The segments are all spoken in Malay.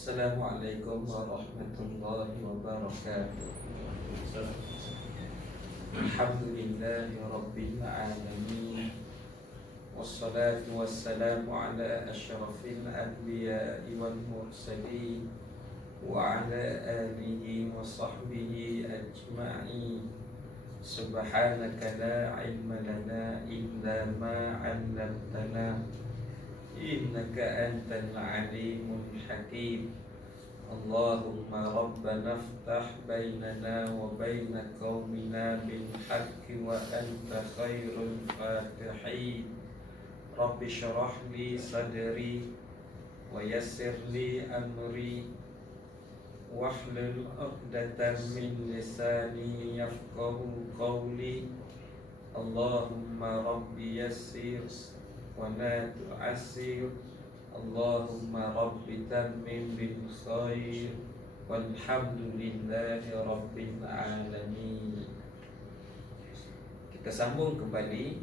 Assalamualaikum warahmatullahi wabarakatuh. Alhamdulillahi rabbil alamin. Wassalatu wassalamu ala asyrafil anbiya'i wal mursalin wa ala alihi wa sahbihi ajma'in. Subhanaka la ilma lana illa ma 'allamtana innaka antal alimul hakim. Allahumma rabbana iftah bainana wa baina qaumina bil haqqi wa anta khairul fatihin. Rabbi shrah li sadri wa yassir li amri wahlul 'uqdatam min lisani yafqahu qawli. Allahumma rabbi yassir wa la tu'assir. Allahumma rabbi tammim bil khair. Walhamdulillahi rabbil alamin. Kita sambung kembali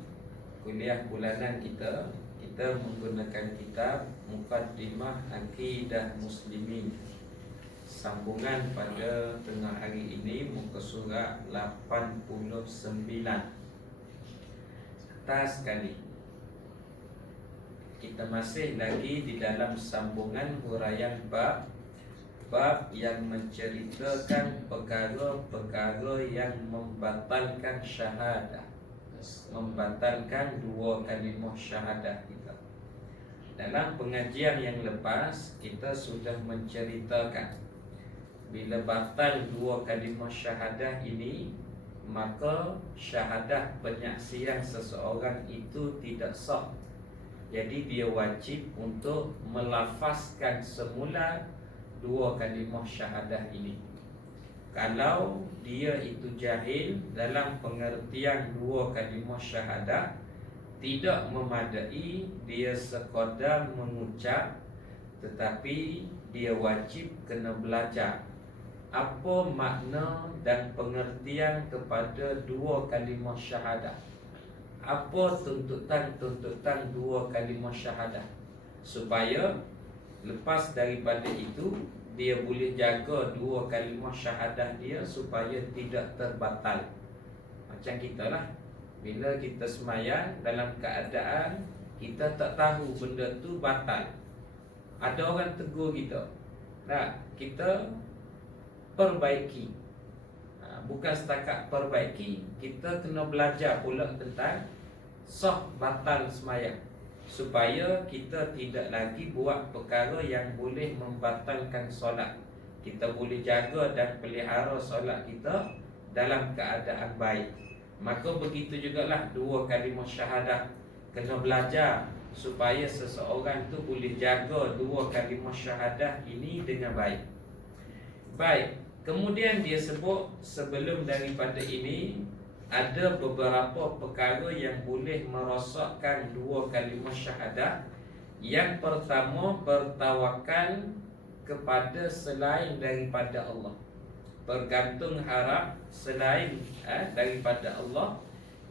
kuliah bulanan kita. Kita menggunakan kitab Muqaddimah Aqidah Muslimin. Sambungan pada tengah hari ini muka surat 89. Atas sekali kita masih lagi di dalam sambungan huraian bab yang menceritakan perkara-perkara yang membatalkan syahadah, membatalkan dua kalimah syahadah kita. Dalam pengajian yang lepas kita sudah menceritakan bila batal dua kalimah syahadah ini, maka syahadah penyaksian seseorang itu tidak sah. Jadi dia wajib untuk melafazkan semula dua kalimah syahadah ini. Kalau dia itu jahil dalam pengertian dua kalimah syahadah, tidak memadai dia sekadar mengucap, tetapi dia wajib kena belajar apa makna dan pengertian kepada dua kalimah syahadah. Apa tuntutan dua kalimah syahadah, supaya lepas daripada itu dia boleh jaga dua kalimah syahadah dia supaya tidak terbatal. Macam kita lah, bila kita semayang dalam keadaan kita tak tahu benda tu batal, ada orang tegur kita, nah, kita perbaiki. Bukan setakat perbaiki, kita kena belajar pula tentang sah batal semayang, supaya kita tidak lagi buat perkara yang boleh membatalkan solat. Kita boleh jaga dan pelihara solat kita dalam keadaan baik. Maka begitu jugalah dua kalimah syahadah, kena belajar supaya seseorang tu boleh jaga dua kalimah syahadah ini dengan baik. Baik, kemudian dia sebut sebelum daripada ini ada beberapa perkara yang boleh merosakkan dua kalimah syahadah. Yang pertama, bertawakal kepada selain daripada Allah, bergantung harap selain daripada Allah.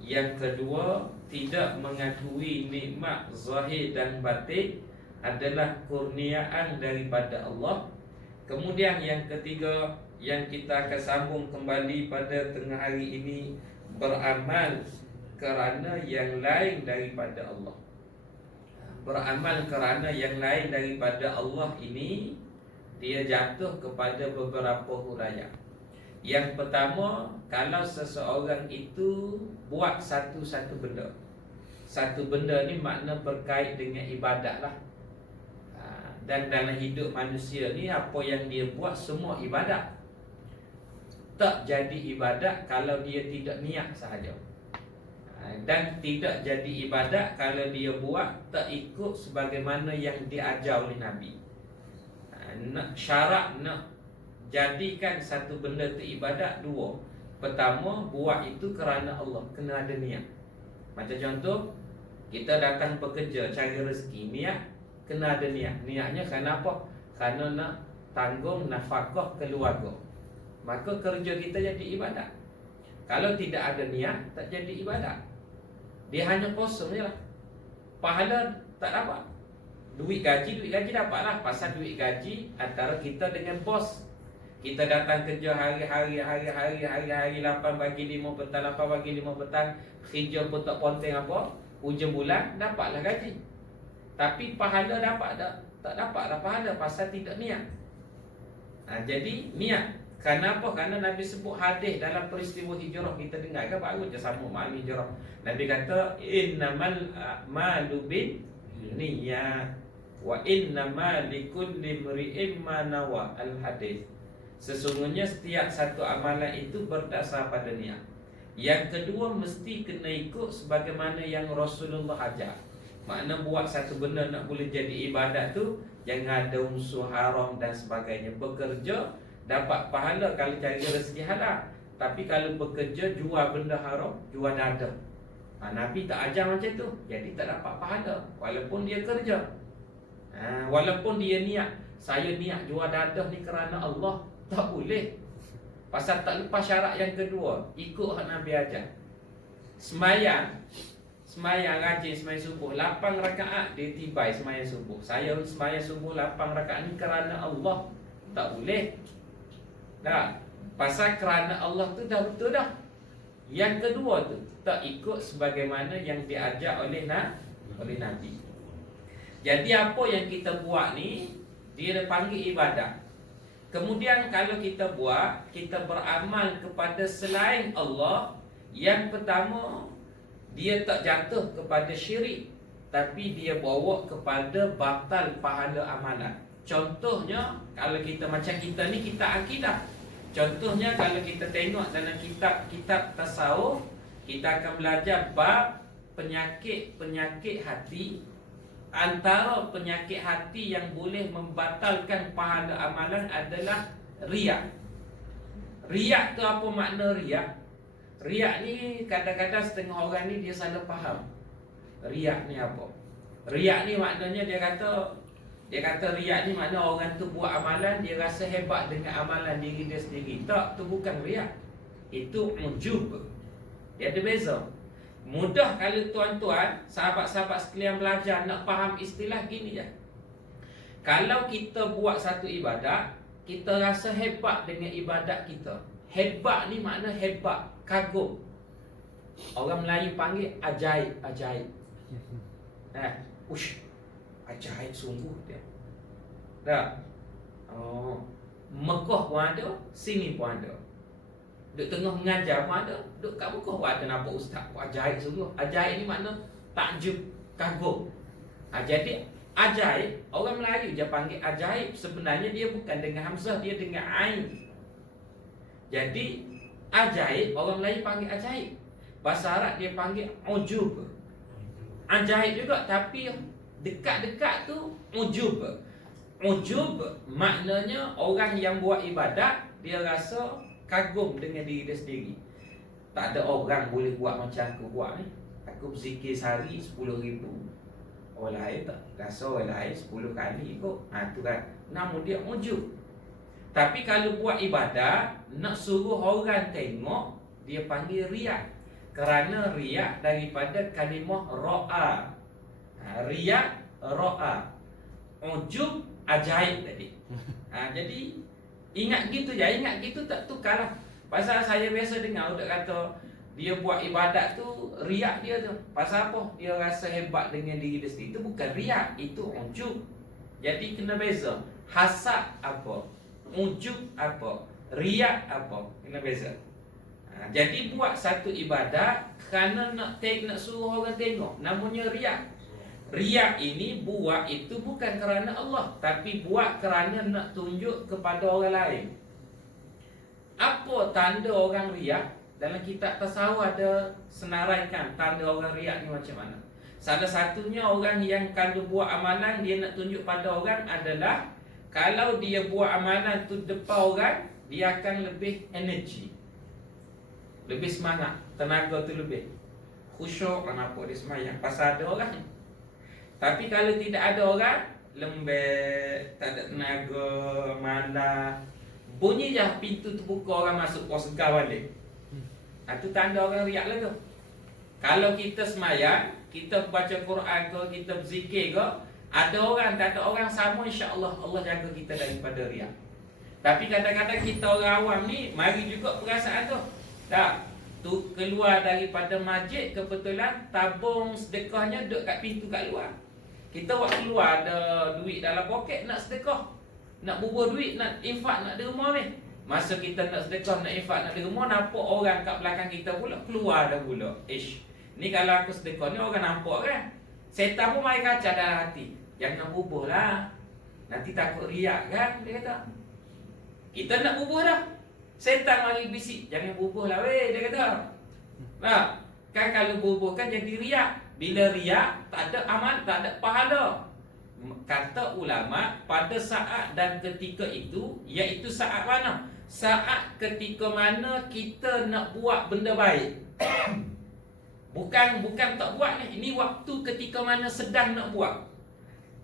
Yang kedua, tidak mengakui nikmat zahir dan batin adalah kurniaan daripada Allah. Kemudian yang ketiga yang kita akan sambung kembali pada tengah hari ini, beramal kerana yang lain daripada Allah. Beramal kerana yang lain daripada Allah ini dia jatuh kepada beberapa huraian. Yang pertama, kalau seseorang itu buat satu benda. Satu benda ni makna berkait dengan ibadat lah. Dan dalam hidup manusia ni, apa yang dia buat semua ibadat. Tak jadi ibadat kalau dia tidak niat sahaja. Dan tidak jadi ibadat kalau dia buat tak ikut sebagaimana yang diajar oleh Nabi. Syarat nak jadikan satu benda itu ibadat dua. Pertama, buat itu kerana Allah, kena ada niat. Macam contoh, kita datang bekerja cari rezeki, niat kena ada niat. Niatnya kerana apa? Kerana nak tanggung nafkah keluarga. Maka kerja kita jadi ibadat. Kalau tidak ada niat, tak jadi ibadat. Dia hanya kosong je lah, pahala tak dapat. Duit gaji dapatlah. Pasal duit gaji antara kita dengan bos. Kita datang kerja hari-hari 8 pagi 5 petang, 8 pagi 5 petang, kerja pun tak ponteng apa, hujung bulan dapatlah gaji. Tapi pahala dapat tak? Tak dapatlah pahala pasal tidak niat. Jadi niat. Kenapa? Kerana Nabi sebut hadis dalam peristiwa hijrah, kita dengar kan baru je sambung makna hijrah. Nabi kata innamal a'malu bin niyyat wa innamal likulli imri'in ma nawa, al hadis. Sesungguhnya setiap satu amalan itu berdasar pada niat. Yang kedua, mesti kena ikut sebagaimana yang Rasulullah ajar. Makna buat satu benda nak boleh jadi ibadat tu, jangan ada unsur haram dan sebagainya. Bekerja dapat pahala kalau cari rezeki halal. Tapi kalau bekerja jual benda haram, jual dada, Nabi tak ajar macam tu. Jadi tak dapat pahala walaupun dia kerja. Walaupun dia niat, saya niat jual dadah ni kerana Allah, tak boleh. Pasal tak lepas syarat yang kedua, ikut hak Nabi ajar. Semayang rajin semayang subuh 8 rakaat, dia tibai semayang subuh. Saya semayang subuh 8 rakaat ni kerana Allah, tak boleh. Dah. Pasal kerana Allah tu dah betul dah. Yang kedua tu, tak ikut sebagaimana yang diajar oleh Nabi. Jadi apa yang kita buat ni, dia panggil ibadat. Kemudian kalau kita buat, kita beramal kepada selain Allah, yang pertama, dia tak jatuh kepada syirik, tapi dia bawa kepada batal pahala amalan. Contohnya, kalau kita macam kita ni, kita akidah. Contohnya, kalau kita tengok dalam kitab tasawuf, kita akan belajar bab penyakit hati. Antara penyakit hati yang boleh membatalkan pahala amalan adalah riak. Riak tu apa makna riak? Riak ni kadang-kadang setengah orang ni dia salah faham. Riak ni apa? Riak ni maknanya dia kata riak ni makna orang tu buat amalan, dia rasa hebat dengan amalan diri dia sendiri. Tak, tu bukan riak. Itu ujub. Dia ada beza. Mudah kalau tuan-tuan, sahabat-sahabat sekalian belajar nak faham istilah gini je. Kalau kita buat satu ibadat, kita rasa hebat dengan ibadat kita. Hebat ni makna hebat, kagum. Orang Melayu panggil ajaib. Ajaib sungguh dia. Dah. Mekah pun ada, sini pun ada. Duk tengah mengajar pun ada, duk kat Mekah pun ada nampak ustaz. Ajaib sungguh. Ajaib ni makna takjub, kagum. Jadi ajaib, orang Melayu je panggil ajaib. Sebenarnya dia bukan dengan hamzah, dia dengan ain. Jadi ajaib, orang Melayu panggil ajaib. Bahasa Arab dia panggil ujub. Ajaib juga, tapi dekat-dekat tu ujub. Ujub maknanya orang yang buat ibadat, dia rasa kagum dengan diri dia sendiri. Tak ada orang boleh buat macam aku buat ni. Aku berzikir sehari 10,000. Orang lain tak. Rasa orang lain 10 kali kot. Tu kan. Namun dia ujub. Tapi kalau buat ibadat, nak suruh orang tengok, dia panggil riak. Kerana riak daripada kalimah ro'a. Riak, ro'a. Ujub, ajaib tadi. Jadi ingat gitu je, ingat gitu tak tukarlah. Pasal saya biasa dengar orang kata dia buat ibadat tu riak dia tu. Pasal apa? Dia rasa hebat dengan diri dia sendiri. Itu bukan riak, itu ujub. Jadi kena beza. Hasad apa? Ujub apa? Riak apa? Kena beza. Jadi buat satu ibadat kerana nak suruh orang tengok, namanya riak. Riak ini buat itu bukan kerana Allah, tapi buat kerana nak tunjuk kepada orang lain. Apa tanda orang riak? Dalam kitab tasawuf ada senaraikan tanda orang riak ni macam mana. Salah satunya orang yang kalau buat amalan dia nak tunjuk pada orang adalah kalau dia buat amalan tu depan orang, dia akan lebih energi, lebih semangat, tenaga tu lebih khusyuk. Kenapa dia semayang? Pasal ada orang. Tapi kalau tidak ada orang, lembek, tak ada tenaga, malas. Bunyi je pintu terbuka, orang masuk, kau segar balik. Itu tanda orang riak lah tu. Kalau kita semayang, kita baca Quran ke, kita berzikir ke, Ada orang, tak ada orang sama, insya-Allah Allah jaga kita daripada riak. Tapi kadang-kadang kita orang awam ni mari juga perasaan tu. Tak, tu keluar daripada masjid kebetulan tabung sedekahnya duduk kat pintu kat luar. Kita buat keluar ada duit dalam poket nak sedekah, nak bubuh duit, nak infak, nak derma ni. Masa kita nak sedekah, nak infak, nak derma, nampak orang kat belakang kita pula keluar dah pula. Ni kalau aku sedekah ni orang nampak kan. Setan pun main kaca dalam hati. Jangan bubuh lah, nanti takut riak kan, dia kata. Kita nak bubuh dah, setan mari bisik, jangan bubuh lah weh, dia kata. Nah, kan kalau bubuh kan jadi riak. Bila riak, tak ada amal, tak ada pahala. Kata ulama, pada saat dan ketika itu, iaitu saat mana? Saat ketika mana kita nak buat benda baik. Bukan tak buat ni. Ini waktu ketika mana sedang nak buat,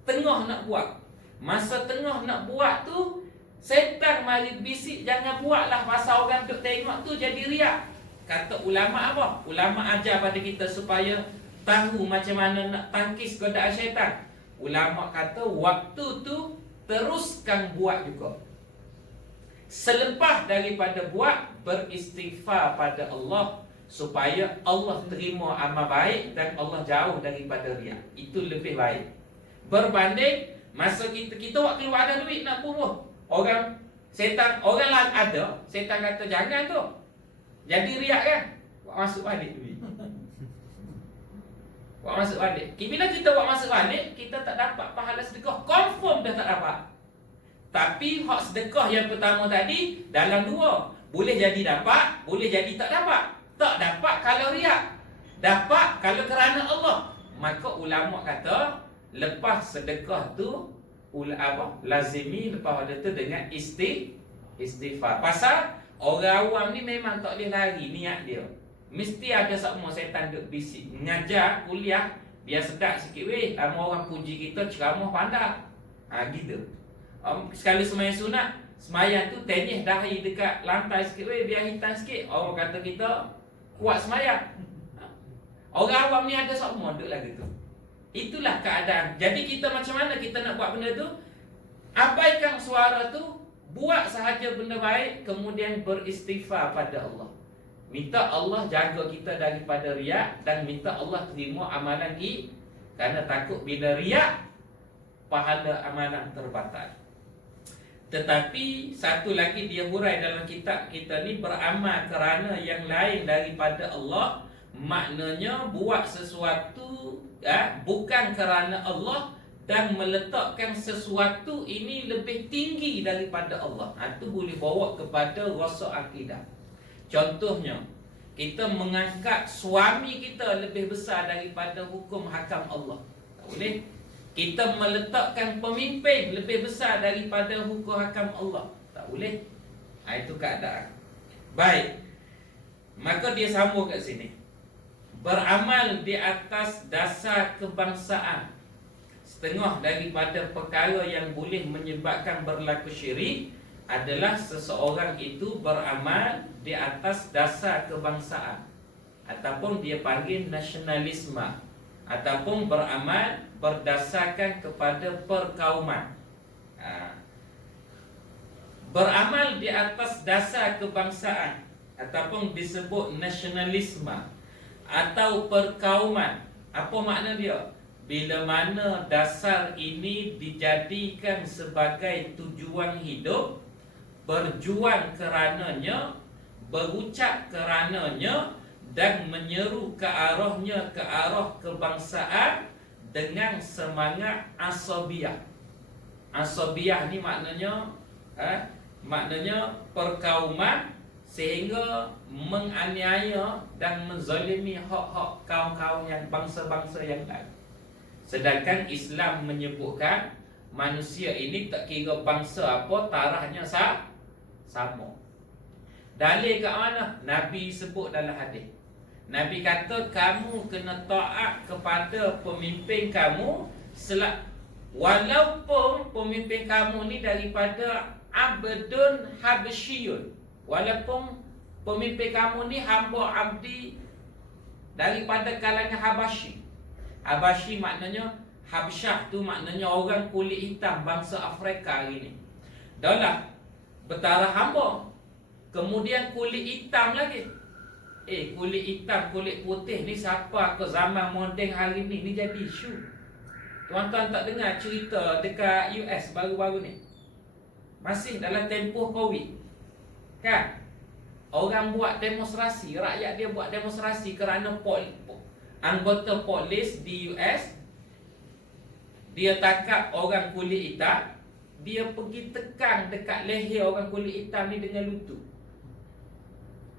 tengah nak buat. Masa tengah nak buat tu, setan mari bisik, jangan buatlah, pasal orang duk tengok tu jadi riak. Kata ulama apa? Ulama ajar pada kita supaya tahu macam mana nak tangkis godaan syaitan. Ulama kata waktu tu teruskan buat juga. Selepas daripada buat, beristighfar pada Allah supaya Allah terima amal baik dan Allah jauh daripada riak. Itu lebih baik berbanding masa kita buat keluar ada duit nak bubuh. Orang setan, orang lain ada, setan kata jangan tu, jadi riak kan, buat masuk balik duit. Buat masuk balik. Bila kita buat masuk balik, kita tak dapat pahala sedekah, confirm dah tak dapat. Tapi hak sedekah yang pertama tadi dalam dua, boleh jadi dapat, boleh jadi tak dapat. Tak dapat kalau riak, dapat kalau kerana Allah. Maka ulama kata lepas sedekah tu lazimi lepas pada tu dengan istighfar. Pasal orang awam ni memang tak boleh lari niat dia. Mesti ada semua setan duk bisik. Mengajar kuliah biar sedap sikit weh, lama orang puji kita ceramah pandai. Gitu. Sekali sembahyang sunat, sembahyang tu tenyih dahi dekat lantai sikit weh, biar hitam sikit. Orang kata kita kuat sembahyang. Orang awam ni ada semua duk lagi tu. Itulah keadaan. Jadi kita macam mana kita nak buat benda tu? Abaikan suara tu, buat sahaja benda baik, kemudian beristighfar pada Allah. Minta Allah jaga kita daripada riak dan minta Allah terima amalan kita. Kerana takut bila riak, pahala amalan terbatal. Tetapi satu lagi dia hurai dalam kitab kita ni, beramal kerana yang lain daripada Allah. Maknanya buat sesuatu bukan kerana Allah dan meletakkan sesuatu ini lebih tinggi daripada Allah. Itu boleh bawa kepada rosak akidah. Contohnya, kita mengangkat suami kita lebih besar daripada hukum hakam Allah. Tak boleh. Kita meletakkan pemimpin lebih besar daripada hukum hakam Allah. Tak boleh. Itu keadaan. Baik. Maka dia sambung kat sini. Beramal di atas dasar kebangsaan. Setengah daripada perkara yang boleh menyebabkan berlaku syirik adalah seseorang itu beramal di atas dasar kebangsaan, ataupun dia panggil nasionalisme, ataupun beramal berdasarkan kepada perkauman. Beramal di atas dasar kebangsaan ataupun disebut nasionalisme atau perkauman. Apa makna dia? Bila mana dasar ini dijadikan sebagai tujuan hidup, berjuang kerananya, berucap kerananya, dan menyeru ke arahnya, ke arah kebangsaan dengan semangat asabiah. Asabiah ni maknanya maknanya perkauman, sehingga menganiaya dan menzalimi hak-hak kaum-kaum yang bangsa-bangsa yang lain. Sedangkan Islam menyebutkan manusia ini tak kira bangsa apa, tarahnya sama. Dalil kat mana? Nabi sebut dalam hadis. Nabi kata kamu kena taat kepada pemimpin kamu walaupun pemimpin kamu ni daripada abdun habsyiyun. Walaupun pemimpin kamu ni hamba abdi daripada kalangan Habasyi. Habasyi maknanya Habsyah tu maknanya orang kulit hitam bangsa Afrika hari ni. Dah lah bertara hamba. Kemudian kulit hitam lagi. Kulit hitam, kulit putih ni siapa ke zaman moden hari ni? Ni jadi isu. Tuan-tuan tak dengar cerita dekat US baru-baru ni? Masih dalam tempoh Covid, kan? Orang buat demonstrasi, rakyat dia buat demonstrasi kerana anggota polis di US dia tangkap orang kulit hitam, dia pergi tekan dekat leher orang kulit hitam ni dengan lutut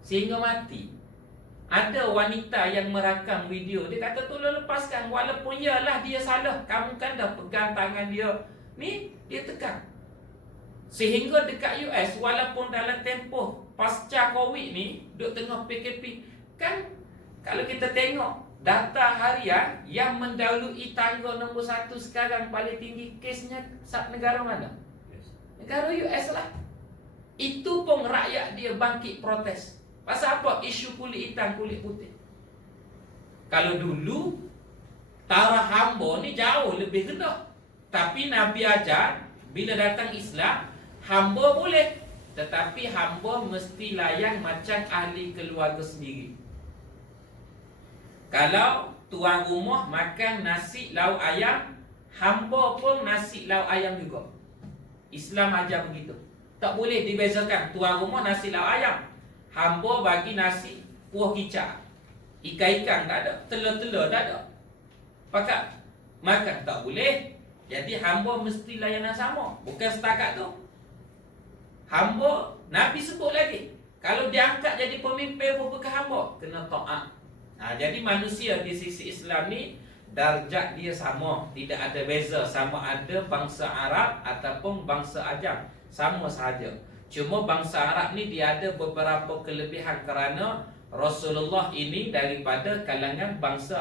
sehingga mati. Ada wanita yang merakam video, dia kata tolong lepaskan, walaupun yalah dia salah, kamu kan dah pegang tangan dia ni, dia tekan. Sehingga dekat US, walaupun dalam tempoh pasca Covid ni, duk tengah PKP, kan kalau kita tengok data harian yang mendahului tangga nombor 1 sekarang paling tinggi kesnya negara mana? Negara US lah. Itu pun rakyat dia bangkit protes. Pasal apa? Isu kulit hitam, kulit putih. Kalau dulu tara hamba ni jauh lebih rendah. Tapi Nabi ajar bila datang Islam, hamba boleh, tetapi hamba mesti layan macam ahli keluarga sendiri. Kalau tuan rumah makan nasi lauk ayam, hamba pun nasi lauk ayam juga. Islam ajar begitu. Tak boleh dibezakan tuan rumah nasi lauk ayam, hamba bagi nasi kuah kicap. Ikan-ikan tak ada, telur-telur tak ada. Pakat makan tak boleh. Jadi hamba mesti layanan sama. Bukan setakat tu. Hamba, Nabi sebut lagi, kalau diangkat jadi pemimpin bekas hamba, kena taat. Jadi manusia di sisi Islam ni darjat dia sama, tidak ada beza, sama ada bangsa Arab ataupun bangsa Ajam, sama sahaja. Cuma bangsa Arab ni dia ada beberapa kelebihan kerana Rasulullah ini daripada kalangan bangsa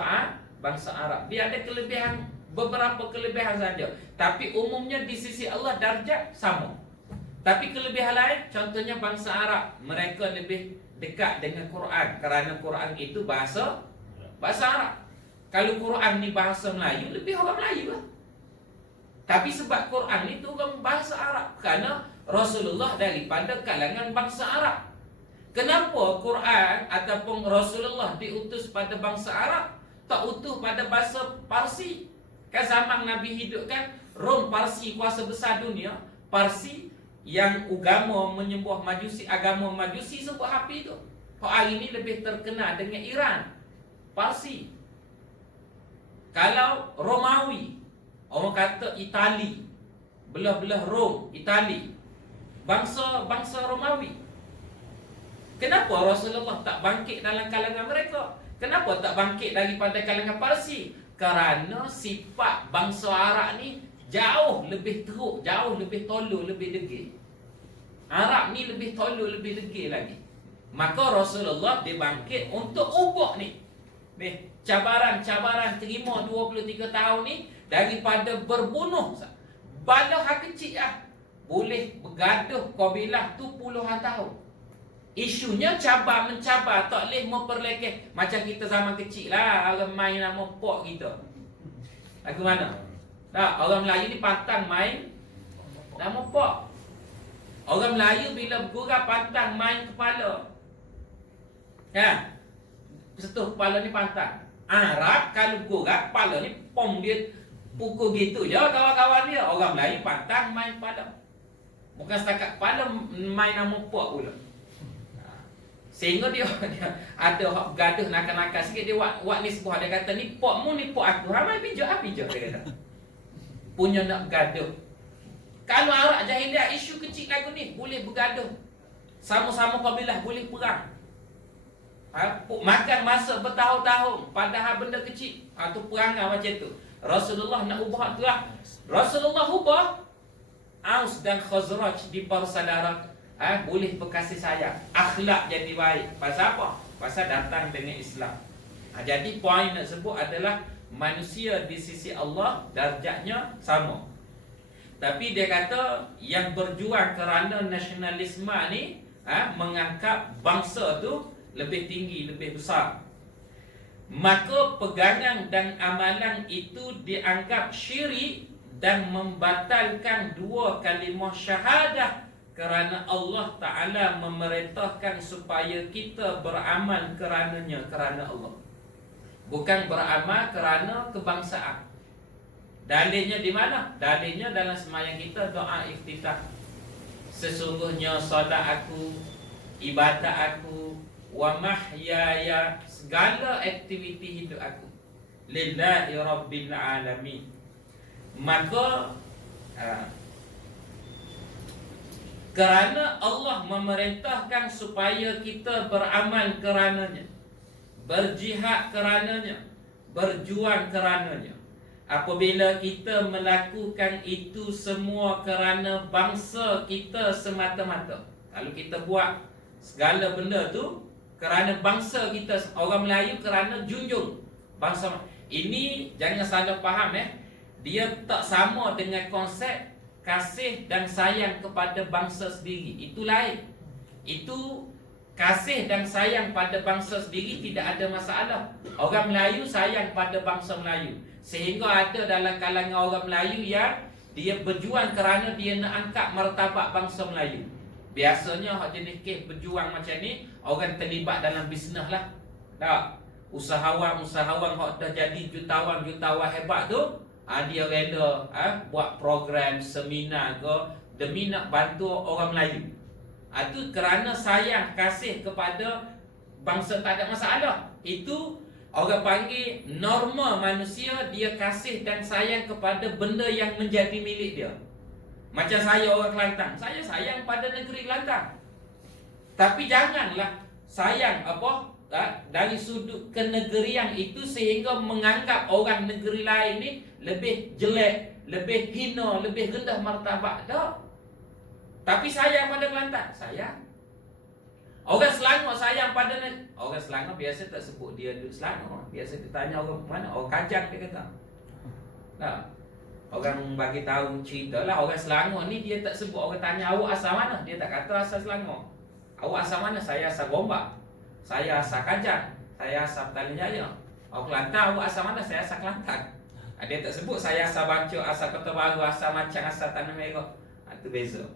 Arab. Dia ada kelebihan, beberapa kelebihan saja. Tapi umumnya di sisi Allah darjat sama. Tapi kelebihan lain, contohnya bangsa Arab, mereka lebih dekat dengan Quran kerana Quran itu bahasa Arab. Kalau Quran ni bahasa Melayu, lebih orang Melayu lah. Tapi sebab Quran itu orang bahasa Arab, kerana Rasulullah daripada kalangan bangsa Arab. Kenapa Quran ataupun Rasulullah diutus pada bangsa Arab, tak utuh pada bahasa Parsi? Kan zaman Nabi hidup kan, Rom Parsi kuasa besar dunia. Parsi yang agama menyembah Majusi, agama Majusi sebut api tu. Hari ini lebih terkenal dengan Iran, Parsi. Kalau Romawi, orang kata Itali, belah-belah Rom, Itali, bangsa Romawi. Kenapa Rasulullah tak bangkit dalam kalangan mereka? Kenapa tak bangkit daripada kalangan Parsi? Kerana sifat bangsa Arab ni jauh lebih teruk, jauh lebih tolol, lebih degil. Arab ni lebih tolol, lebih degil lagi. Maka Rasulullah dia bangkit untuk ubah ni. Cabaran-cabaran terima 23 tahun ni daripada berbunuh. Bala hak kecil lah, boleh bergaduh kabilah tu puluhan tahun. Isunya cabar-mencabar, tak boleh memperlekeh. Macam kita zaman kecil lah, orang main nama pok kita. Lagu mana? Tak, orang Melayu ni pantang main nama pok. Orang Melayu bila bergurau pantang main kepala. Ya, sentuh kepala ni pantang. Arab kalau gurau kepala ni pom dia pukul gitu je kawan-kawan dia. Orang Melayu pantang main kepala. Bukan setakat kepala, main nama pok pula. Sehingga dia ada gaduh nakal-nakal sikit, dia buat ni sebuah, dia kata ni pokmu ni pok aku. Ramai pijak dia kata. Punya nak gaduh. Kalau Arab jahiliah isu kecil lagu ni boleh bergaduh. Sama-sama kabilah boleh perang. Makan masa bertahun-tahun padahal benda kecil. Tu perangai macam tu. Rasulullah nak ubah tu lah. Rasulullah ubah Aus dan Khazraj di persaudaraan. Boleh berkasih sayang, akhlak jadi baik. Pasal apa? Pasal datang dengan Islam. Jadi poin nak sebut adalah manusia di sisi Allah darjatnya sama. Tapi dia kata yang berjuang kerana nasionalisme ni mengangkat bangsa tu lebih tinggi, lebih besar. maka pegangan dan amalan itu dianggap syirik dan membatalkan dua kalimah syahadah, kerana Allah Ta'ala memerintahkan supaya kita beramal kerananya, kerana Allah, bukan beramal kerana kebangsaan. Dalilnya di mana? Dalilnya dalam sembahyang kita, doa iftitah. Sesungguhnya solat aku, ibadah aku, wa mahyaya, segala aktiviti hidup aku, lillahi rabbil alamin. Maka kerana Allah memerintahkan supaya kita beramal kerananya, berjihad kerananya, berjuang kerananya. Apabila kita melakukan itu semua kerana bangsa kita semata-mata, kalau kita buat segala benda tu kerana bangsa kita, orang Melayu kerana junjung bangsa. Ini jangan salah faham, dia tak sama dengan konsep kasih dan sayang kepada bangsa sendiri. Itu lain. Itu kasih dan sayang pada bangsa sendiri tidak ada masalah. Orang Melayu sayang pada bangsa Melayu, sehingga ada dalam kalangan orang Melayu yang dia berjuang kerana dia nak angkat martabat bangsa Melayu. Biasanya hak jenis kes berjuang macam ni, orang terlibat dalam bisnes lah. Tak? Usahawan-usahawan hak dah jadi jutawan-jutawan hebat tu, dia reda buat program, seminar ke demi nak bantu orang Melayu. Itu kerana sayang, kasih kepada bangsa, tak ada masalah. Itu orang panggil norma manusia, dia kasih dan sayang kepada benda yang menjadi milik dia. Macam saya orang Kelantan, saya sayang pada negeri Kelantan. Tapi janganlah sayang dari sudut kenegerian itu sehingga menganggap orang negeri lain ni lebih jelek, lebih hina, lebih rendah martabat. Tak. Tapi sayang pada Kelantan, sayang. Orang Selangor sayang pada orang Selangor biasa tak sebut dia duduk Selangor. Biasa dia tanya orang mana, orang Kajang dia kata. Tak. Orang bagi tahu cerita lah, orang Selangor ni dia tak sebut, orang tanya awak asal mana, dia tak kata asal Selangor. Awak asal mana? Saya asal Gombak, saya asal Kajang, saya asal Petaling Jaya. Orang Kelantan, awak asal mana? Saya asal Kelantan. Dia tak sebut saya asal Bancuk, asal Kota Baru, asal Macang, asal Tanah Merah. Itu beza.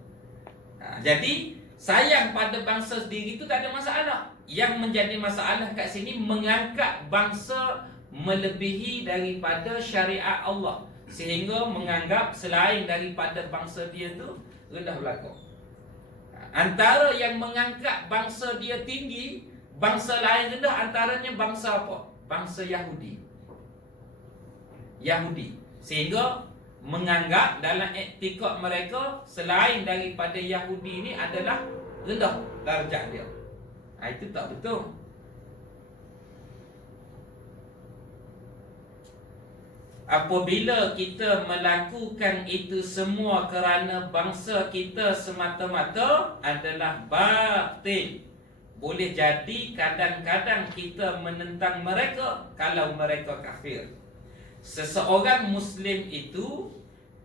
Jadi sayang pada bangsa sendiri itu tak ada masalah. Yang menjadi masalah kat sini mengangkat bangsa melebihi daripada syariat Allah, sehingga menganggap selain daripada bangsa dia tu rendah belakang. Antara yang mengangkat bangsa dia tinggi, bangsa lain rendah, antaranya bangsa apa? Bangsa Yahudi. Sehingga menganggap dalam etikad mereka selain daripada Yahudi ini adalah rendah darjat dia. Itu tak betul. Apabila kita melakukan itu semua kerana bangsa kita semata-mata adalah batil. Boleh jadi kadang-kadang kita menentang mereka kalau mereka kafir. Seseorang Muslim itu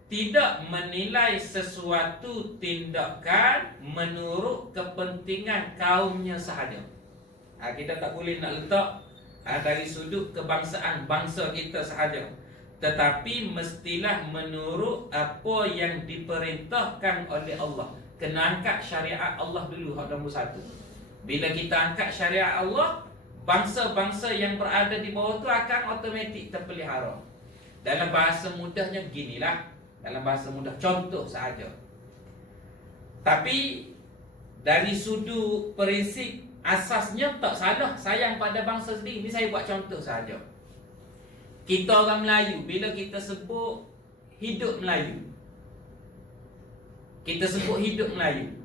tidak menilai sesuatu tindakan menurut kepentingan kaumnya sahaja. Kita tak boleh nak letak dari sudut kebangsaan bangsa kita sahaja, tetapi mestilah menurut apa yang diperintahkan oleh Allah. Kena angkat syariat Allah dulu, hak nombor satu. Bila kita angkat syariat Allah, bangsa-bangsa yang berada di bawah tu akan otomatik terpelihara. Dalam bahasa mudahnya beginilah, dalam bahasa mudah, contoh sahaja. Tapi dari sudut prinsip asasnya tak salah sayang pada bangsa sendiri. Ini saya buat contoh sahaja. Kita orang Melayu, bila kita sebut hidup Melayu, kita sebut hidup Melayu,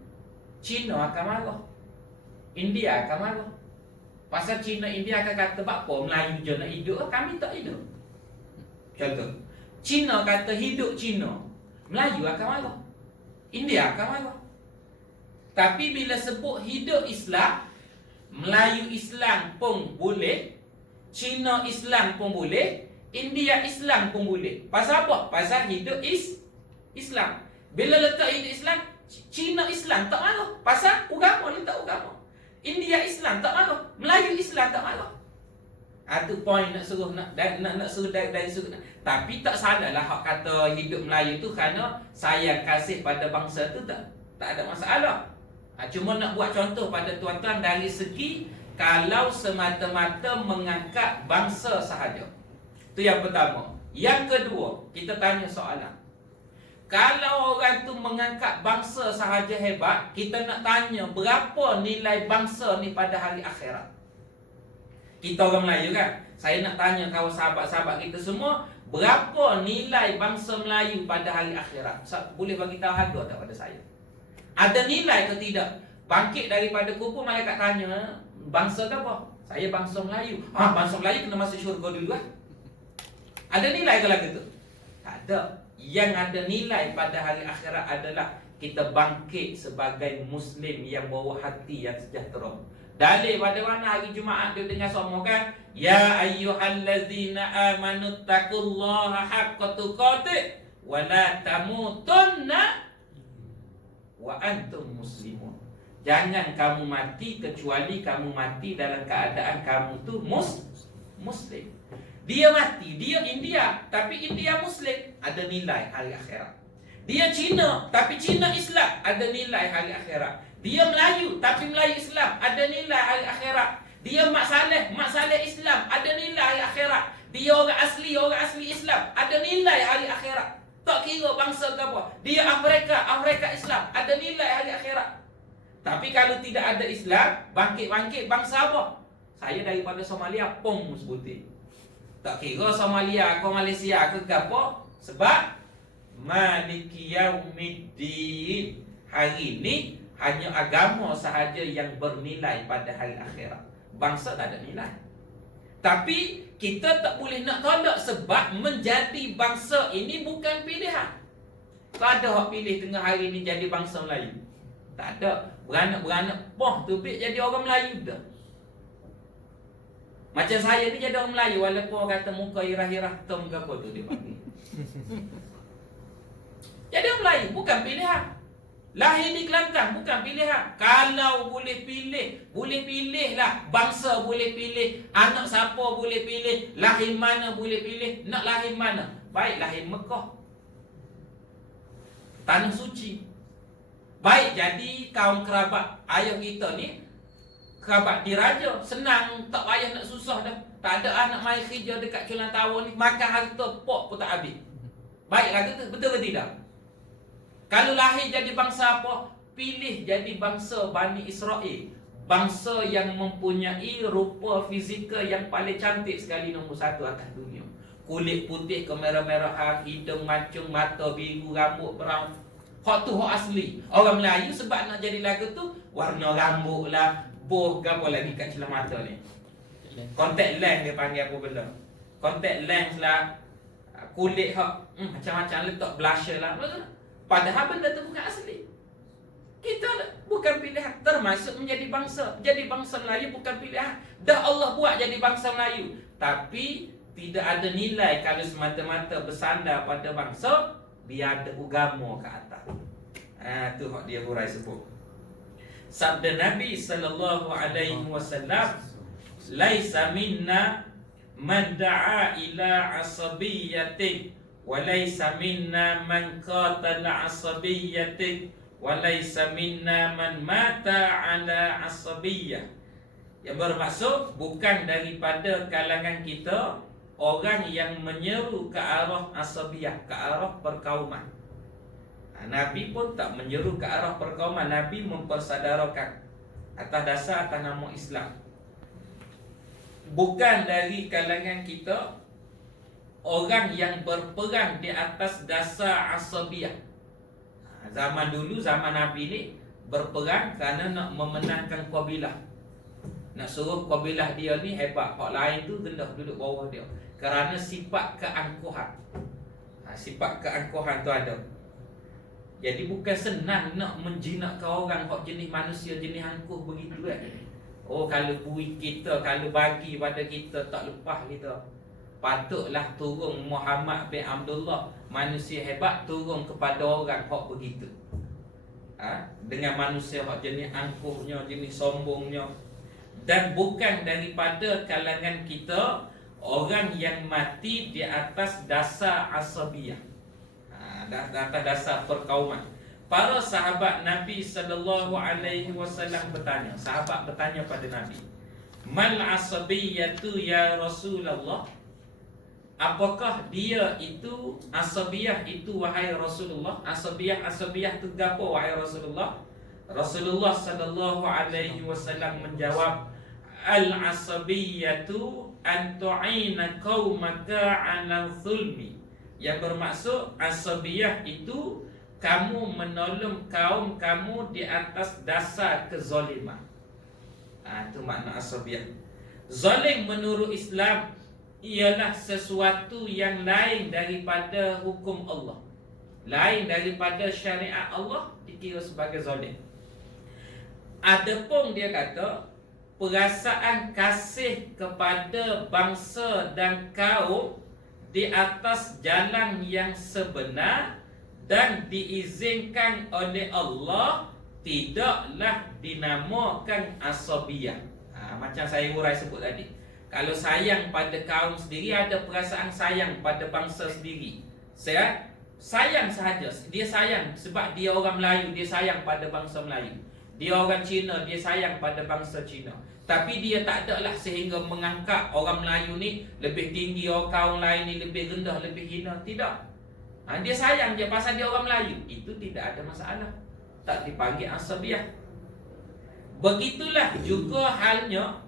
Cina akan marah, India akan marah. Pasal Cina, India akan kata, apa Melayu je nak hidup, kami tak hidup. Contoh, Cina kata hidup Cina, Melayu akan marah, India akan marah. Tapi bila sebut hidup Islam, Melayu Islam pun boleh, Cina Islam pun boleh, India Islam pun boleh. Pasal apa? Pasal hidup Islam. Bila letak hidup Islam, Cina Islam tak marah. Pasal agama letak agama. India Islam tak marah, Melayu Islam tak marah. Itu point nak suruh nak suruh dari suruh. Tapi tak salahlah hak kata hidup Melayu tu kerana sayang kasih pada bangsa tu, tak ada masalah. Cuma nak buat contoh pada tuan-tuan dari segi kalau semata-mata mengangkat bangsa sahaja. Itu yang pertama. Yang kedua, kita tanya soalan. Kalau orang tu mengangkat bangsa sahaja hebat, kita nak tanya berapa nilai bangsa ni pada hari akhirat. Kita orang Melayu kan, saya nak tanya kawan sahabat-sahabat kita semua, berapa nilai bangsa Melayu pada hari akhirat? Boleh bagi tahu harga tak pada saya? Ada nilai ke tidak? Bangkit daripada kubur, malaikat tanya, bangsa ke apa? Saya bangsa Melayu. Bangsa Melayu kena masuk syurga dulu lah. Ada nilai ke lagu tu? Tak ada. Yang ada nilai pada hari akhirat adalah kita bangkit sebagai Muslim yang bawa hati yang sejahtera. Dalil pada mana hari Jumaat dia dengar semua kan? Ya ayyuhallazina amanu taqullaha haqqa tuqatih wa la tamutunna wa antum muslimun. Jangan kamu mati kecuali kamu mati dalam keadaan kamu tu Muslim. Dia mati, dia India, tapi India Muslim, ada nilai hari akhirat. Dia Cina, tapi Cina Islam, ada nilai hari akhirat. Dia Melayu, tapi Melayu Islam, ada nilai hari akhirat. Dia Mak Saleh Islam, ada nilai hari akhirat. Dia orang asli Islam, ada nilai hari akhirat. Tak kira bangsa ke apa. Dia Afrika Islam, ada nilai hari akhirat. Tapi kalau tidak ada Islam, bangkit bangsa apa? Saya daripada Somalia, pom sebutin. Tak kira Somalia ke Malaysia ke apa. Sebab Maliki Yaumiddin, hari ini hanya agama sahaja yang bernilai pada hari akhirat. Bangsa tak ada nilai. Tapi kita tak boleh nak tolak sebab menjadi bangsa ini bukan pilihan. Tak ada hak pilih tengah hari ini jadi bangsa Melayu. Tak ada. Beranak-beranak tubik jadi orang Melayu dah. Macam saya ni jadi orang Melayu, walaupun orang kata muka irah-irah hitam ke apa tu dia panggil. Jadi orang Melayu bukan pilihan. Lahir di Kelantan bukan pilihan. Kalau boleh pilih lah. Bangsa boleh pilih, anak siapa boleh pilih, lahir mana boleh pilih, nak lahir mana. Baik lahir Mekah, Tanah Suci. Baik jadi kaum kerabat ayah kita ni, kerabat diraja, senang, tak payah nak susah dah. Tak ada anak mai kerja dekat Kelang Tawar ni, makan harta pok pun tak habis. Baiklah tu, betul ke tidak? Kalau lahir jadi bangsa apa? Pilih jadi bangsa Bani Israel. Bangsa yang mempunyai rupa fizikal yang paling cantik sekali, nombor satu atas dunia. Kulit putih kemerah-merahan, hidung mancung, mata biru, rambut brown. Hak tu hak asli. Orang Melayu sebab nak jadi lagu tu, warna rambut lah, boh ke apa lagi kat celah mata ni. Contact lens dia panggil apa benda. Contact lens lah. Kulit hak macam-macam, letak blusher lah. Padahal benda tu bukan asli. Kita bukan pilihan. Termasuk menjadi bangsa. Jadi bangsa Melayu bukan pilihan. Dah Allah buat jadi bangsa Melayu. Tapi tidak ada nilai kalau semata-mata bersandar pada bangsa, biar ada agama ke atas. Tu hak dia hurai sebut. Sabda Nabi sallallahu alaihi wasallam, laisa minna man da'a ila asabiyyatin wa laisa minna man qatala asabiyyatin wa laisa minna man mata ala asabiyyah. Yang bermaksud bukan daripada kalangan kita orang yang menyeru ke arah asabiyah, ke arah perkauman. Nabi pun tak menyeru ke arah perkauman. Nabi mempersaudarakan atas dasar atas nama Islam. Bukan dari kalangan kita orang yang berperang di atas dasar asabiyah. Zaman dulu, zaman Nabi ni berperang kerana nak memenangkan kabilah. Nak suruh kabilah dia ni hebat, hak lain tu rendah duduk bawah dia. Kerana sifat keangkuhan. Sifat keangkuhan tu ada. Jadi bukan senang nak menjinakkan orang hak jenis manusia jenis angkuh begitu kan. Oh, kalau bui kita, kalau bagi pada kita tak lepas kita. Patutlah turun Muhammad bin Abdullah, manusia hebat, turun kepada orang hak begitu. Dengan manusia hak jenis angkuhnya, jenis sombongnya. dan bukan daripada kalangan kita orang yang mati di atas dasar asabiyah, atas dasar perkauman. Para sahabat Nabi sallallahu alaihi wasallam bertanya, sahabat bertanya pada Nabi, "Mal asabiyatu ya Rasulullah?" Apakah dia itu asabiyah itu wahai Rasulullah? Asabiyah tu gapo wahai Rasulullah? Rasulullah sallallahu alaihi wasallam menjawab, "Al-asabiyatu an tu'ina qaumaka 'ala zulmi." Yang bermaksud asabiyah itu kamu menolong kaum kamu di atas dasar kezaliman. Itu makna asabiyah. Zalim menurut Islam ialah sesuatu yang lain daripada hukum Allah, lain daripada syariat Allah, dikira sebagai zalim. Adapun dia kata perasaan kasih kepada bangsa dan kaum di atas jalan yang sebenar dan diizinkan oleh Allah tidaklah dinamakan asabiyah. Macam saya urai sebut tadi, kalau sayang pada kaum sendiri, ada perasaan sayang pada bangsa sendiri. Saya sayang sahaja, dia sayang sebab dia orang Melayu, dia sayang pada bangsa Melayu. Dia orang Cina, dia sayang pada bangsa Cina. Tapi dia tak adalah sehingga mengangkat orang Melayu ni lebih tinggi, orang kaum lain ni lebih rendah, lebih hina. Tidak. Dia sayang je pasal dia orang Melayu. Itu tidak ada masalah, tak dipanggil asabiyah. Begitulah juga halnya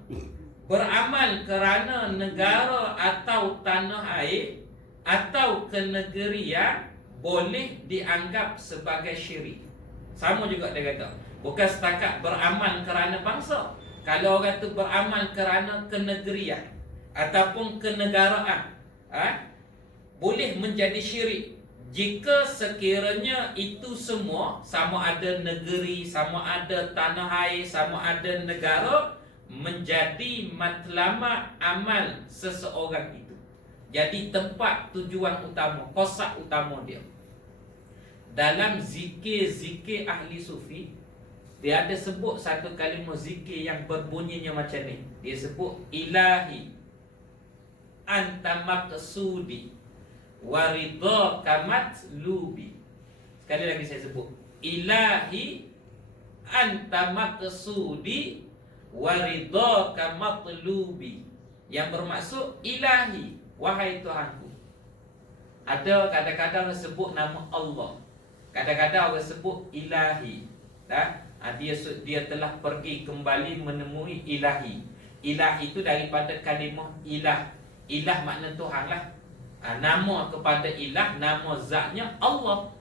beramal kerana negara atau tanah air atau kenegerian boleh dianggap sebagai syirik. Sama juga dia kata, bukan setakat beramal kerana bangsa. Kalau orang tu beramal kerana kenegerian ataupun kenegaraan, boleh menjadi syirik jika sekiranya itu semua, sama ada negeri, sama ada tanah air, sama ada negara, menjadi matlamat amal seseorang itu. Jadi tempat tujuan utama, kosak utama dia. Dalam zikir-zikir ahli sufi, dia ada sebut satu kalimah zikir yang berbunyinya macam ni. Dia sebut ilahi anta maqsudi wa ridhaka matlubi. Sekali lagi saya sebut, ilahi anta maqsudi wa ridhaka matlubi. Yang bermaksud ilahi, wahai Tuhanku. Ada kadang-kadang orang sebut nama Allah, kadang-kadang orang sebut ilahi. Dia telah pergi kembali menemui ilahi. Ilahi itu daripada kalimah ilah. Ilah makna Tuhan lah. Nama kepada ilah, nama zatnya Allah.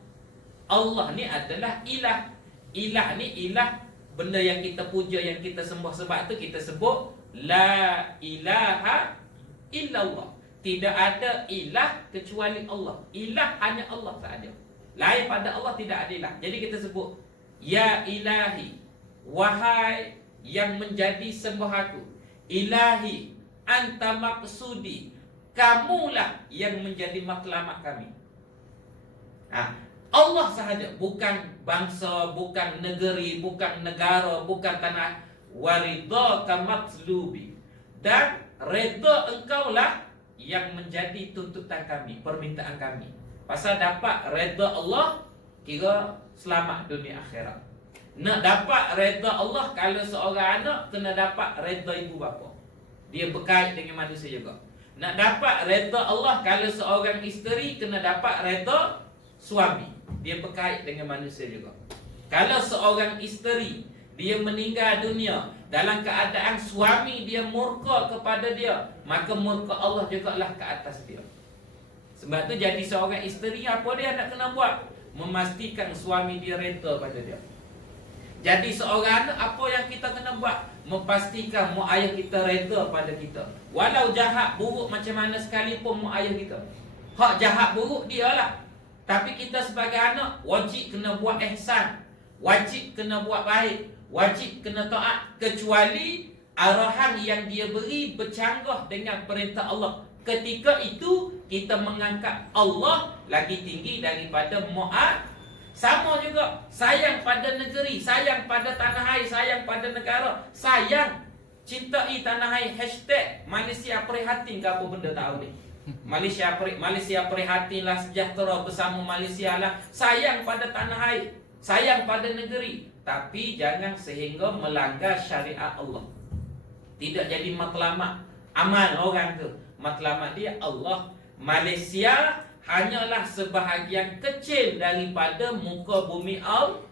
Allah ni adalah ilah. Ilah ni ilah, benda yang kita puja, yang kita sembah. Sebab tu kita sebut la ilaha illallah. Tidak ada ilah kecuali Allah. Ilah hanya Allah sahaja. Lain pada Allah tidak ada ilah. Jadi kita sebut ya ilahi, wahai yang menjadi sembahaku. Ilahi anta maqsudi, kamulah yang menjadi matlamat kami. Allah sahaja, bukan bangsa, bukan negeri, bukan negara, bukan tanah. Waridhaka matlubi, dan redha engkaulah yang menjadi tuntutan kami, permintaan kami. Pasal dapat redha Allah, kira selamat dunia akhirat. Nak dapat redha Allah, kalau seorang anak kena dapat redha ibu bapa. Dia berkait dengan manusia juga. Nak dapat redha Allah, kalau seorang isteri kena dapat redha suami. Dia berkait dengan manusia juga. Kalau seorang isteri dia meninggal dunia dalam keadaan suami dia murka kepada dia, maka murka Allah jugalah ke atas dia. Sebab tu jadi seorang isteri, apa dia nak kena buat? Memastikan suami dia reda pada dia. Jadi seorang anak, apa yang kita kena buat? Memastikan mak ayah kita reda pada kita. Walau jahat buruk macam mana sekalipun mak ayah kita. Hak jahat buruk dia lah. Tapi kita sebagai anak wajib kena buat ihsan, wajib kena buat baik, wajib kena taat, kecuali arahan yang dia beri bercanggah dengan perintah Allah. Ketika itu kita mengangkat Allah lagi tinggi daripada mak. Sama juga sayang pada negeri, sayang pada tanah air, sayang pada negara, sayang. cintai tanah air, hashtag Malaysia prihatin ke apa benda tahu ni. Malaysia prihatinlah, sejahtera bersama Malaysia lah. Sayang pada tanah air, sayang pada negeri. Tapi jangan sehingga melanggar syariat Allah. Tidak jadi matlamat amal orang tu. Matlamat dia Allah. Malaysia hanyalah sebahagian kecil daripada muka bumi Allah.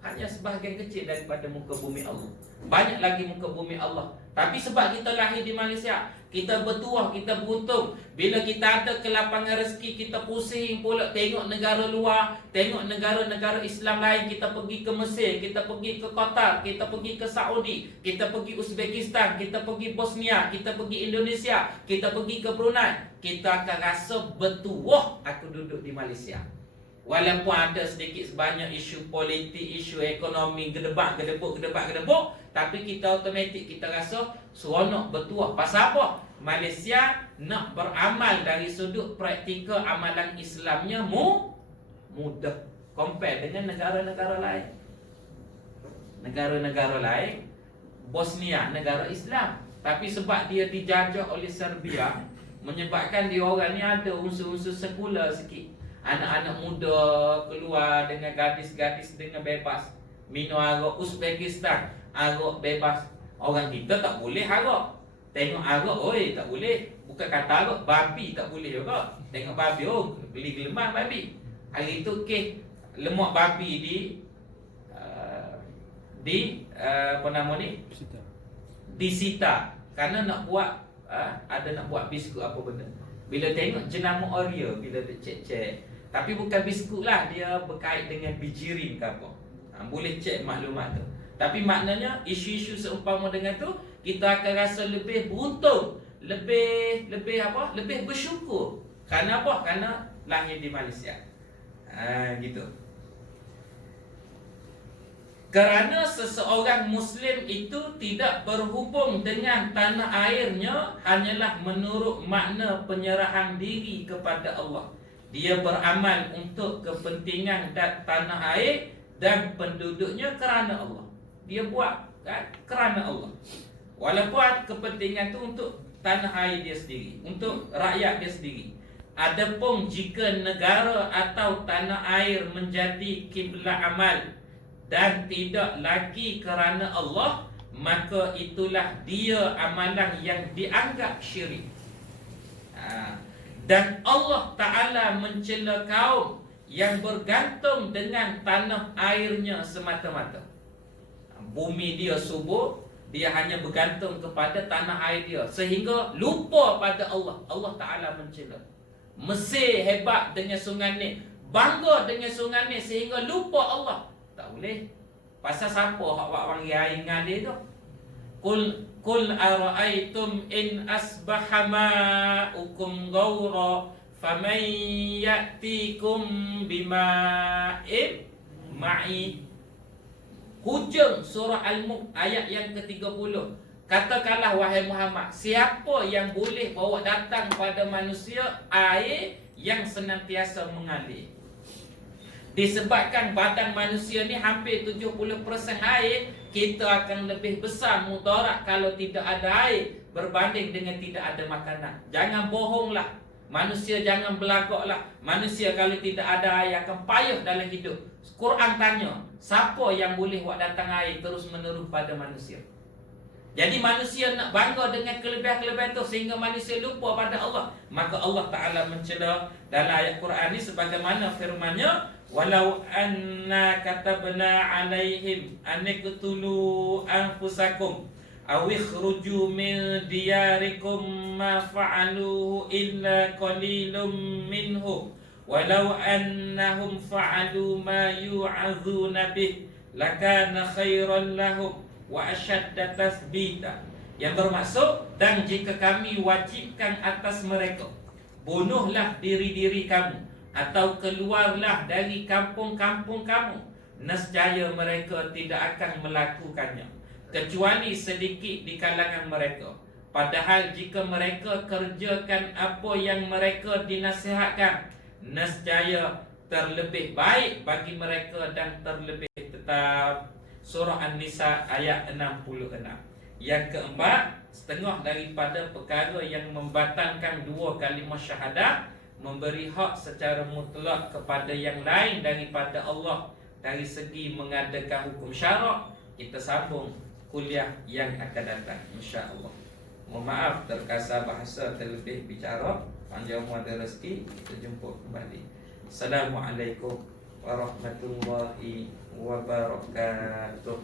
Hanya sebahagian kecil daripada muka bumi Allah. Banyak lagi muka bumi Allah. Tapi sebab kita lahir di Malaysia, kita bertuah, kita beruntung. Bila kita ada kelapangan rezeki, kita pusing pula tengok negara luar, tengok negara-negara Islam lain. Kita pergi ke Mesir, kita pergi ke Qatar, kita pergi ke Saudi, kita pergi Uzbekistan, kita pergi Bosnia, kita pergi Indonesia, kita pergi ke Brunei. Kita akan rasa bertuah aku duduk di Malaysia. Walaupun ada sedikit sebanyak isu politik, isu ekonomi, gedebuk, tapi kita automatik kita rasa seronok bertuah. Pasal apa? Malaysia nak beramal dari sudut praktikal amalan Islamnya mudah compare dengan negara-negara lain. Negara-negara lain, Bosnia negara Islam, tapi sebab dia dijajah oleh Serbia, menyebabkan dia orang ni ada unsur-unsur sekular sikit. Anak-anak muda keluar dengan gadis-gadis dengan bebas minum arak. Uzbekistan arak bebas. Orang kita tak boleh arak. Tengok arak, oi tak boleh. Bukan kata arak, babi tak boleh juga. Tengok babi, oh beli gelemak babi. Hari itu lemak babi apa nama ni? Disita. Kerana nak buat ada nak buat biskut apa benda. Bila tengok jenama Oreo, bila dia cek-cek, tapi bukan biskut lah, dia berkait dengan bijirin ke apa. Boleh cek maklumat tu. Tapi maknanya isu-isu seumpama dengan tu, kita akan rasa lebih beruntung, lebih bersyukur. Kerana apa? Kerana lahir di Malaysia. Gitu. Kerana seseorang Muslim itu tidak berhubung dengan tanah airnya hanyalah menurut makna penyerahan diri kepada Allah. Dia beramal untuk kepentingan tanah air dan penduduknya kerana Allah. Dia buat kan kerana Allah. Walaupun kepentingan itu untuk tanah air dia sendiri, untuk rakyat dia sendiri. Adapun jika negara atau tanah air menjadi kiblat amal dan tidak lagi kerana Allah, maka itulah dia amalan yang dianggap syirik. Dan Allah Ta'ala mencela kaum yang bergantung dengan tanah airnya semata-mata. Bumi dia subur, dia hanya bergantung kepada tanah air dia, sehingga lupa pada Allah. Allah Ta'ala mencela. Mesir hebat dengan sungai Nil, bangga dengan sungai Nil sehingga lupa Allah. Tak boleh. Pasal siapa hak orang air ngalir tu? Qul ara'aytum in asbaha ma'ukum ghawra faman ya'tikum bima'in ma'i. Hujung surah Al-Mulk ayat yang ke-30. Katakanlah wahai Muhammad, siapa yang boleh bawa datang pada manusia air yang senantiasa mengalir? Disebabkan badan manusia ni hampir 70% air, kita akan lebih besar mudarat kalau tidak ada air berbanding dengan tidak ada makanan. Jangan bohonglah. Manusia jangan belagaklah. Manusia kalau tidak ada air akan payah dalam hidup. Quran tanya, siapa yang boleh buat datang air terus menerus pada manusia? Jadi manusia nak bangga dengan kelebihan-kelebihan itu sehingga manusia lupa pada Allah. Maka Allah Ta'ala mencela dalam ayat Quran ini sebagaimana firman-Nya, walau anna katabna alaihim an iqtulu anfusakum aw ikhruju min diyarikum ma fa'aluhu illa qalilum minhum walau annahum fa'alu ma yu'adzuna bih lakana khairan lahum wa asyadda tasbita. Yang bermaksud, dan jika kami wajibkan atas mereka, bunuhlah diri-diri kamu atau keluarlah dari kampung-kampung kamu, nescaya mereka tidak akan melakukannya kecuali sedikit di kalangan mereka. Padahal jika mereka kerjakan apa yang mereka dinasihatkan, nescaya terlebih baik bagi mereka dan terlebih tetap. Surah An-Nisa ayat 66. Yang keempat, setengah daripada perkara yang membatalkan dua kalimah syahadah, memberi hak secara mutlak kepada yang lain daripada Allah dari segi mengadakan hukum syarak. Kita sambung kuliah yang akan datang, insya-Allah. Mohon maaf terkasar bahasa terlebih bicara. Panjang umur dan rezeki. Kita jumpa kembali. Assalamualaikum warahmatullahi wabarakatuh.